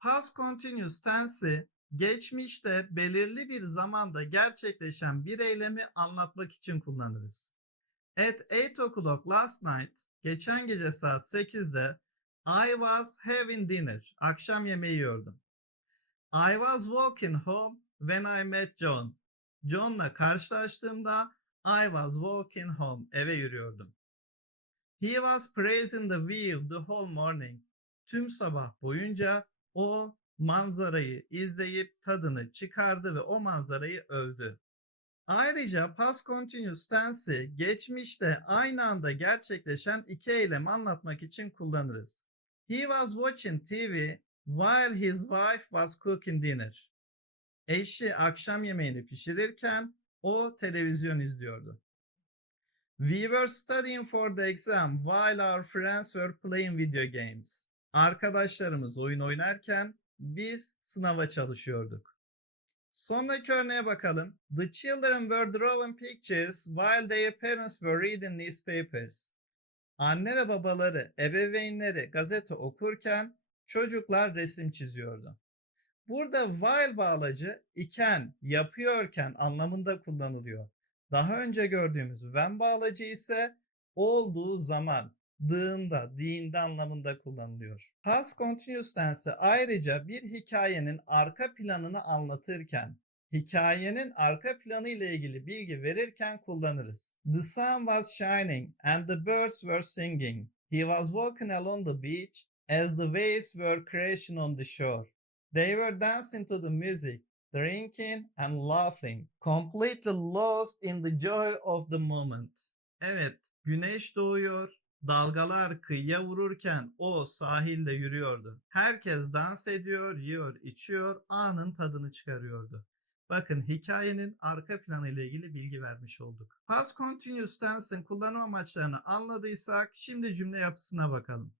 Past continuous tense'i geçmişte belirli bir zamanda gerçekleşen bir eylemi anlatmak için kullanırız. At 8 o'clock last night, geçen gece saat 8'de I was having dinner, akşam yemeği yiyordum. I was walking home when I met John. John'la karşılaştığımda I was walking home, eve yürüyordum. He was praising the view the whole morning. Tüm sabah boyunca o manzarayı izleyip tadını çıkardı ve o manzarayı övdü. Ayrıca past continuous tense'i geçmişte aynı anda gerçekleşen iki eylemi anlatmak için kullanırız. He was watching TV while his wife was cooking dinner. Eşi akşam yemeğini pişirirken o televizyon izliyordu. We were studying for the exam while our friends were playing video games. Arkadaşlarımız oyun oynarken biz sınava çalışıyorduk. Sonraki örneğe bakalım. The children were drawing pictures while their parents were reading newspapers. Anne ve babaları, ebeveynleri gazete okurken çocuklar resim çiziyordu. Burada while bağlacı iken, yapıyorken anlamında kullanılıyor. Daha önce gördüğümüz when bağlacı ise olduğu zaman, dığında, diğinde anlamında kullanılıyor. Past continuous tense ayrıca bir hikayenin arka planını anlatırken, hikayenin arka planı ile ilgili bilgi verirken kullanırız. The sun was shining and the birds were singing. He was walking along the beach as the waves were crashing on the shore. They were dancing to the music, drinking and laughing, completely lost in the joy of the moment. Evet, güneş doğuyor, dalgalar kıyıya vururken o sahilde yürüyordu. Herkes dans ediyor, yiyor, içiyor, anın tadını çıkarıyordu. Bakın hikayenin arka planı ile ilgili bilgi vermiş olduk. Past continuous tense'in kullanım amaçlarını anladıysak şimdi cümle yapısına bakalım.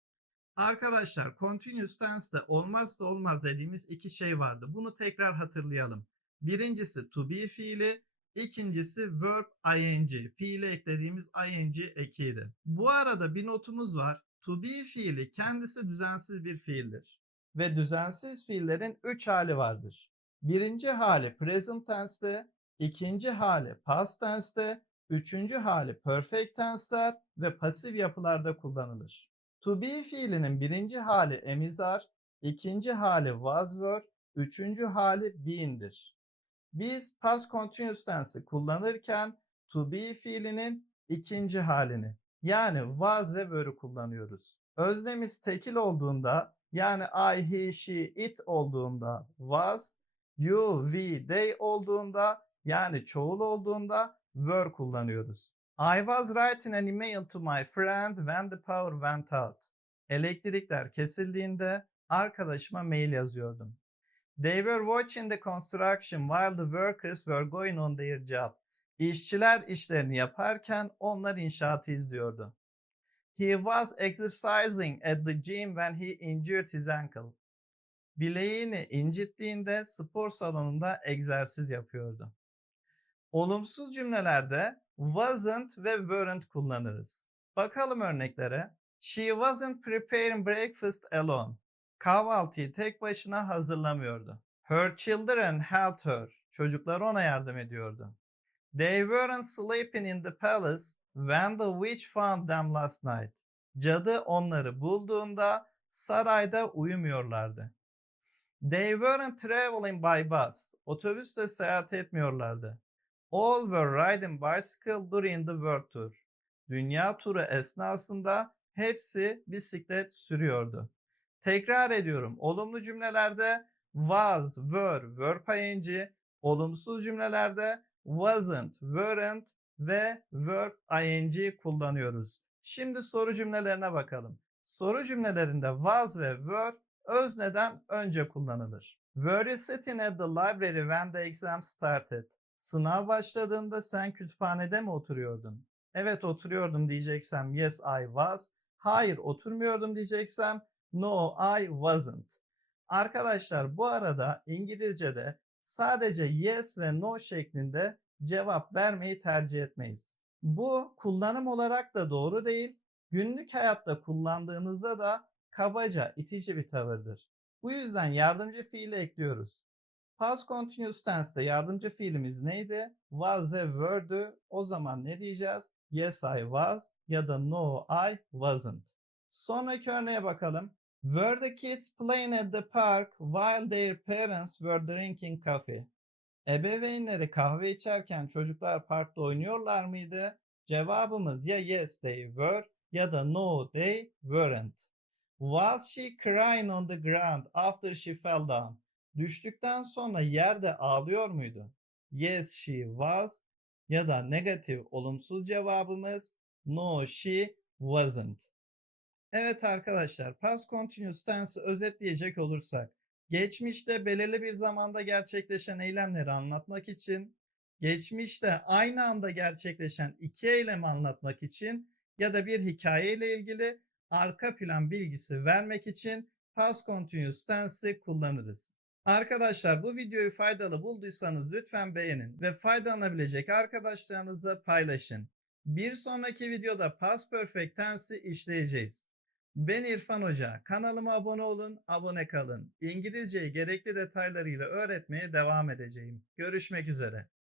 Arkadaşlar continuous tense'de olmazsa olmaz dediğimiz iki şey vardı. Bunu tekrar hatırlayalım. Birincisi to be fiili, ikincisi verb ing, fiile eklediğimiz ing ekiydi. Bu arada bir notumuz var. To be fiili kendisi düzensiz bir fiildir. Ve düzensiz fiillerin 3 hali vardır. Birinci hali present tense'te, ikinci hali past tense'te, üçüncü hali perfect tense'ler ve pasif yapılarda kullanılır. To be fiilinin birinci hali emizar, ikinci hali was were, üçüncü hali been'dir. Biz past continuous tense'i kullanırken to be fiilinin ikinci halini yani was ve were'ü kullanıyoruz. Öznemiz tekil olduğunda yani I, he, she, it olduğunda was, you, we, they olduğunda yani çoğul olduğunda were kullanıyoruz. I was writing an email to my friend when the power went out. Elektrikler kesildiğinde arkadaşıma mail yazıyordum. They were watching the construction while the workers were going on their job. İşçiler işlerini yaparken onlar inşaatı izliyordu. He was exercising at the gym when he injured his ankle. Bileğini incittiğinde spor salonunda egzersiz yapıyordu. Olumsuz cümlelerde wasn't ve weren't kullanırız. Bakalım örneklere. She wasn't preparing breakfast alone. Kahvaltıyı tek başına hazırlamıyordu. Her children helped her. Çocuklar ona yardım ediyordu. They weren't sleeping in the palace when the witch found them last night. Cadı onları bulduğunda sarayda uyumuyorlardı. They weren't traveling by bus. Otobüsle seyahat etmiyorlardı. All were riding bicycle during the world tour. Dünya turu esnasında hepsi bisiklet sürüyordu. Tekrar ediyorum. Olumlu cümlelerde was, were, verb ing, olumsuz cümlelerde wasn't, weren't ve verb ing kullanıyoruz. Şimdi soru cümlelerine bakalım. Soru cümlelerinde was ve were özneden önce kullanılır. Were you sitting at the library when the exam started? Sınav başladığında sen kütüphanede mi oturuyordun? Evet oturuyordum diyeceksem yes I was. Hayır oturmuyordum diyeceksem no I wasn't. Arkadaşlar bu arada İngilizce'de sadece yes ve no şeklinde cevap vermeyi tercih etmeyiz. Bu kullanım olarak da doğru değil. Günlük hayatta kullandığınızda da kabaca itici bir tavırdır. Bu yüzden yardımcı fiili ekliyoruz. Past continuous tense'te yardımcı fiilimiz neydi? Was a word'ü. O zaman ne diyeceğiz? Yes I was ya da no I wasn't. Sonraki örneğe bakalım. Were the kids playing at the park while their parents were drinking coffee? Ebeveynleri kahve içerken çocuklar parkta oynuyorlar mıydı? Cevabımız ya yes they were ya da no they weren't. Was she crying on the ground after she fell down? Düştükten sonra yerde ağlıyor muydu? Yes she was ya da negatif olumsuz cevabımız no she wasn't. Evet arkadaşlar past continuous tense'ı özetleyecek olursak geçmişte belirli bir zamanda gerçekleşen eylemleri anlatmak için geçmişte aynı anda gerçekleşen iki eylemi anlatmak için ya da bir hikaye ile ilgili arka plan bilgisi vermek için past continuous tense'i kullanırız. Arkadaşlar bu videoyu faydalı bulduysanız lütfen beğenin ve faydalanabilecek arkadaşlarınızla paylaşın. Bir sonraki videoda past perfect tense'i işleyeceğiz. Ben İrfan Hoca. Kanalıma abone olun, abone kalın. İngilizceyi gerekli detaylarıyla öğretmeye devam edeceğim. Görüşmek üzere.